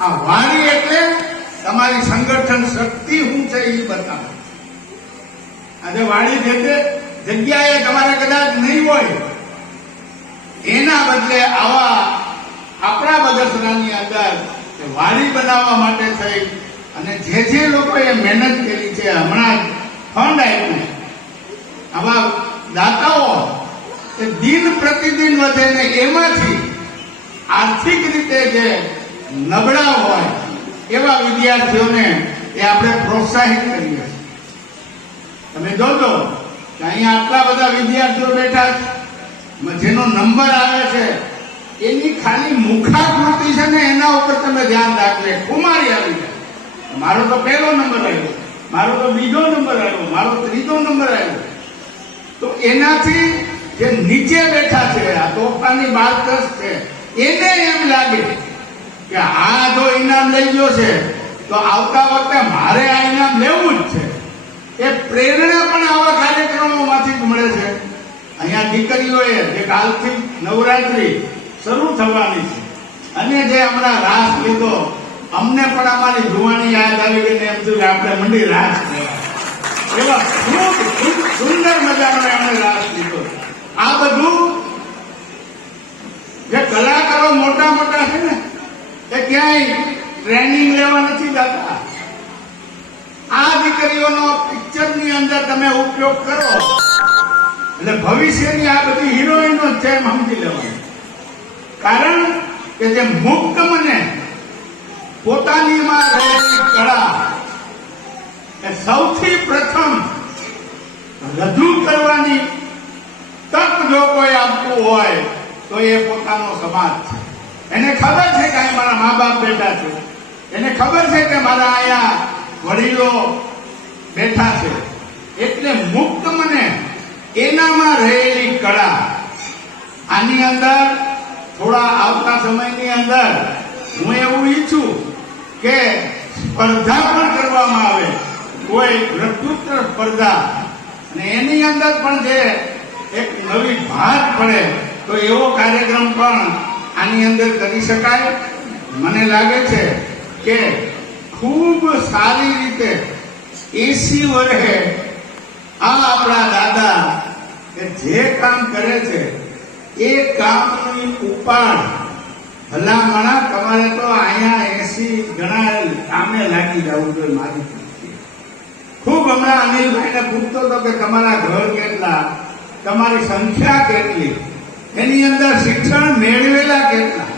આ વાણી એટલે તમારી સંગઠન શક્તિ શું છે એ બતાવે. આજે વાણી જે તે જગ્યાએ તમારે કદાચ નહીં હોય, એના બદલે આવા આપણા બગસરાની અંદર વાડી બનાવવા માટે થઈ અને જે લોકોએ મહેનત કરી છે, હમણાં ફંડ આપ્યું, આવા દાતાઓ એ દિન પ્રતિદિન વધે ને એમાંથી આર્થિક રીતે જે નબળા હોય એવા વિદ્યાર્થીઓને એ આપણે પ્રોત્સાહિત કરીએ. તમે જોજો કે અહીંયા આટલા બધા વિદ્યાર્થીઓ બેઠા છે, જેનો નંબર આવે છે એની ખાલી મુખાકૃતિ છે ને એના ઉપર તમે ધ્યાન રાખજો. કુમારી આવી જાય, મારો તો પહેલો નંબર આવ્યો, મારો તો બીજો નંબર આવ્યો, મારો ત્રીજો નંબર આવ્યો. તો એનાથી જે નીચે બેઠા છે, આ તોફાની બાળકસ છે, એને એમ લાગે કે આ જો ઇનામ લઈ ગયો છે તો આવતા વખતે મારે આ ઇનામ લેવું જ છે. એ પ્રેરણા પણ આવા કાર્યક્રમોમાંથી જ મળે છે. અહીંયા દીકરીઓએ જે કાલથી નવરાત્રી શરૂ થવાની છે અને જે હમણાં રાસ લીધો, અમને પણ અમારી જુવાણી યાદ આવી ગઈ ને એમ થયું કે આપણે મંડી રાસ લેવા. એવા ખૂબ સુંદર મજાનો એમણે રાસ લીધો. આ બધું જે કલાકારો મોટા મોટા છે ને એ ક્યાંય ટ્રેનિંગ લેવા નથી જતા. આ દીકરીઓનો પિક્ચરની અંદર તમે ઉપયોગ કરો એટલે ભવિષ્યની આ બધી હિરોઈનો છે એમ સમજી લેવાનું. કારણ કે જે મુક્ત મને પોતાનીમાં રહેલી કળા એ સૌથી પ્રથમ રજૂ કરવાની તક જો કોઈ આપવું હોય તો એ પોતાનો સમાજ છે. એને ખબર છે કે અહીં મારા મા બાપ બેઠા છે, એને ખબર છે કે મારા અહીંયા વડીલો બેઠા છે, એટલે મુક્ત મને એનામાં રહેલી કળા આની અંદર થોડા આવતા સમયની અંદર હું એવું ઈચ્છું કે સ્પર્ધા પણ કરવામાં આવે, કોઈ વક્તૃત્વ સ્પર્ધા, અને એની અંદર પણ જે એક નવી ભાત પડે તો એવો કાર્યક્રમ પણ આની અંદર કરી શકાય. મને લાગે છે કે ખૂબ સારી રીતે 80 વર્ષે આ આપણા દાદા જે કામ કરે છે એ કામની ઉપાડ ભલામણા તમારે તો અહીંયા 80 જણા કામે લાગી જવું જોઈએ. મારી ખૂબ હમણાં અનિલભાઈને પૂછતો હતો કે તમારા ઘર કેટલા, તમારી સંખ્યા કેટલી, એની અંદર શિક્ષણ મેળવેલા કેટલા.